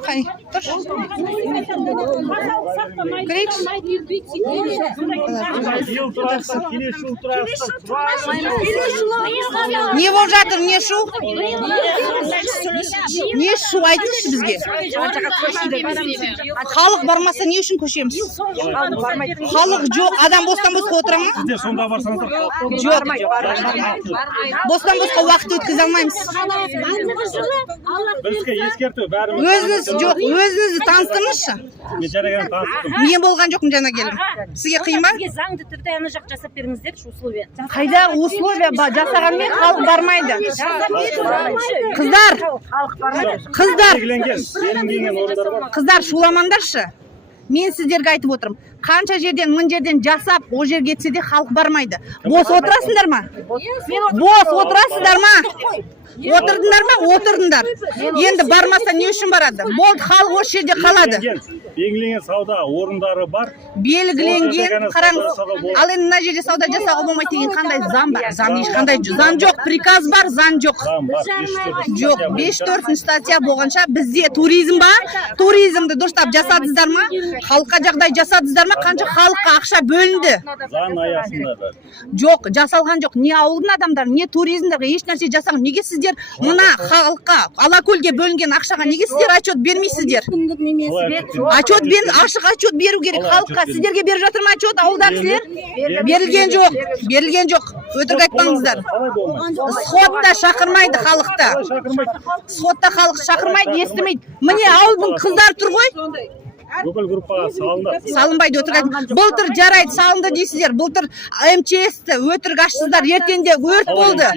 Қай, тұр. Көрейікші. Не болып жатыр, не шу? Не шу, айтыңызшы бізге. Халық бармаса не үшін көшеміз? Халық жоқ, адам бостан-босқа отыра ма? Жоқ. Бостан-босқа уақыт өткізе алмаймыз. Өзіңізді таныстырыңызшы. Мен болған жоқпын жана келім. Сізге қиын ба? Заңды түрде ана жақ жасап беріңіздерші условия. Қайдағы условия жасағанмен халық бармайды. Қыздар шуламаңдаршы. Мен сіздерге айтып отырмын. Қанша жерден, мың жерден жасап, о жер кетсе де халық бармайды. Бос отырасыңдар ма? Бос отырасыңдар ма? Отырдыңдар ма? Отырдыңдар. Енді бармаса не үшін барады? Болды, халық осы жерде қалады. Белгіленген сауда орындары бар. Белгіленген, қараңыз. Ал енді мына жерде сауда жасауға болмайды деген қандай заң бар? Заң ешқандай заң жоқ, приказ бар, заң жоқ. Жоқ, 5-4 статья болғанша бізде туризм бар. Туризмді дұрыстап жасадыңыздар ма? Халыққа жағдай жасадыңыздар ма? Қанша халыққа ақша бөлінді? Заң аясында бар. Жоқ, жасалған жоқ. Не ауылдың адамдар, не туризмдарға еш нәрсе жасаған. Неге сіздер мына халыққа, Алакөлге бөлінген ақшаға неге сіздер отчет бермейсіздер? Отчет ашық отчет беру керек халыққа. Сіздерге беріп жатыр ма отчет ауылдағылар? Берілген жоқ. Берілген жоқ. Өтірік айтпаңыздар. Сотта шақырмайды халықты. Сотта халық шақырмайды, естімейді. Міне ауылдың қыздар тұр ғой. Бүкіл группаға салынды. Салынбайды, өтірік айтпаңыздар. Былтыр жарайды салынды дейсіздер. Былтыр МЧС-ті өтірік ашсыздар. Ертеңде өрт болды.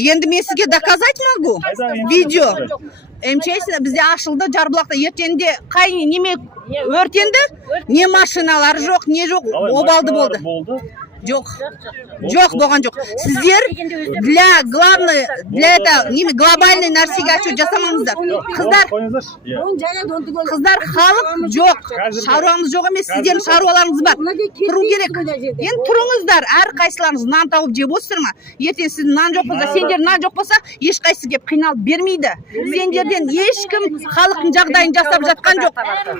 Енді мен сізге доказать могу. Видео. МЧС бізде ашылды, Жарбұлақта ертеңде қай неме өртенді? Не машиналар жоқ, не жоқ, обалды болды. Жоқ, жоқ болған жоқ. Сіздер для глобальный нәрсеге отчет жасамаңыздар. Қыздар халық жоқ. Шаруамыз жоқ емес, сіздердің шаруаларыңыз бар. Тұру керек. Енді тұрыңыздар, әр қайсыларыңыз нан тауып жеп отырсыздар ма? Ертең сіздің нан жоқ болса, сендер нан жоқ болса, ешқайсысы кеп қиналып бермейді. Сендерден ешкім халықтың жағдайын жасап жатқан жоқ.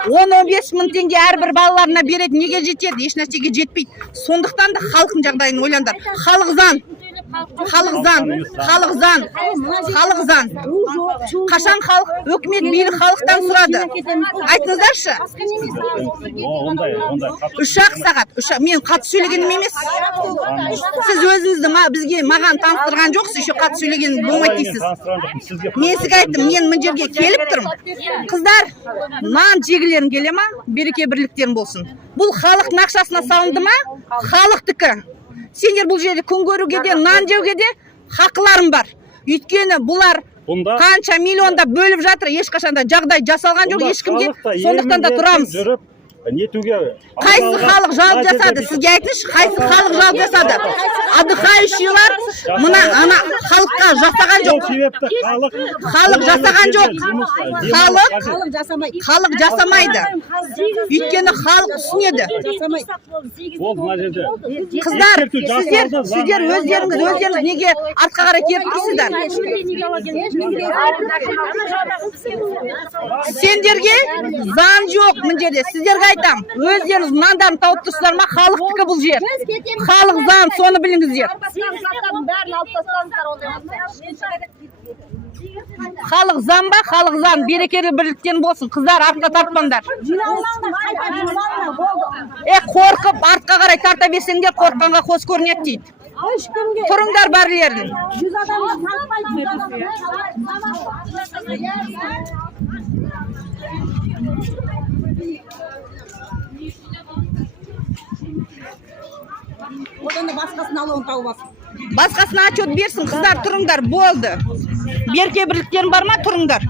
10-15 мың теңге әрбір балаларына береді, неге жетеді? Еш нәрсеге жетпейді. Сондықтан да халықтың жағдайын ойландар. Халық заң. Қашан халық, өкімет билік халықтан сұрады? Айтыңыздаршы. 3 сағат. Мен қатты сөйлегенім емес. Сіз өзіңізді маған таныстырған жоқсыз, еще қатты сөйлеген болмайды дейсіз. Мен сізге айттым, мен мына жерге келіп тұрмын. Қыздар, нан жегілерің келе ма? Береке бірліктерің болсын. Бұл халықтың ақшасына салынды ма? Халықтікі. Сендер бұл жерде күн көруге де, нан жеуге де хақыларым бар. Өйткені бұлар қанша миллионда бөліп жатыр, ешқашанда жағдай жасалған жоқ ешкімге. Сондықтан да тұрамыз. Қайсы халық жалып жасады? Сізге айтыңызшы, қайсы халық жалып жасады? Отдыхающийлар мына халыққа жасаған жоқ. Халық жасаған жоқ. Халық жасамайды. Өйткені халық түсінеді. Қыздар, сіздер өздеріңіз неге артқа қарай келіп тұрсыздар? Сендерге заң жоқ мына жерде. Сіздерге айтам, өздеріңіз нандарын тауып тұрсыздар ма? Халықтікі бұл жер. Халық заң, соны біліңіздер. Халық заң ба? Халық заң. Берекелі бірліктен болсын. Қыздар, артқа тартпаңдар. Қорқып, артқа қарай тарта берсеңдер, қорққанға қос көрінеді дейді. Тұрыңдар барлерін. Одан да басқасын алуын тауып алсын. Басқасына отчет берсін, қыздар, тұрыңдар, болды. Береке бірліктерің бар ма? Тұрыңдар.